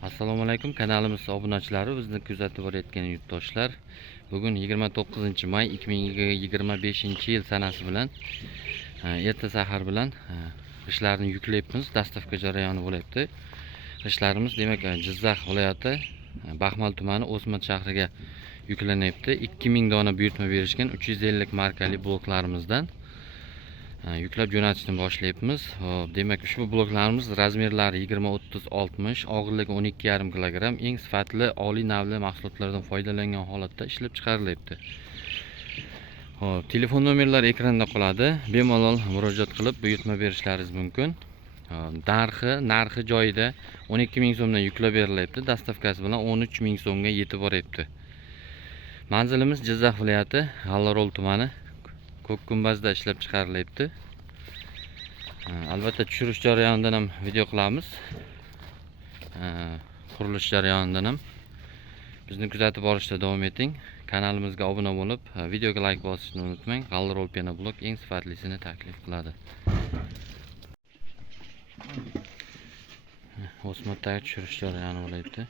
Assalomu alaykum, kanalimiz obunachilari, bizni kuzatib borayotgan yurtdoshlar. Bugun 29 may 2025-yil sanasi bilan erta sahar bilan ishlarni yuklayapmiz. Dastavka jarayoni bo'lyapti. Ishlarimiz demak Jizzax viloyati Baxmal tumani O'smat shahriga yuklanyapti. 2000 dona buyurtma berishgan 350 markali bloklarimizdan yuklab jo'natishni boshlayapmiz. Demak, ushbu bloklarimiz razmerlari 20-30-60, og'irligi 12,5 kg, eng sifatli oliy navli mahsulotlardan foydalangan holatda ishlab chiqarilyapti. Telefon nomerlari ekranda qoladi. Bemalol murojaat qilib buyurtma berishlaringiz mumkin. Narxi joyida 12 ming so'mdan yuklab berilyapti. Dastavkasi bilan 13 ming so'mga yetib boryapti. Manzilimiz Jizzax viloyati G'allaorol tumani Ko'kkumbazda ishlab chiqarilyapti. Albatta tushirish jarayonidan ham video qilamiz. Qurilish jarayonidan ham bizni kuzatib borishda davom eting. Kanalimizga obuna bo'lib, videoga like bosishni unutmang. G'allaorol penoblok eng sifatlisini taklif qiladi. O'smatdagi tushirish jarayoni bo'lyapti.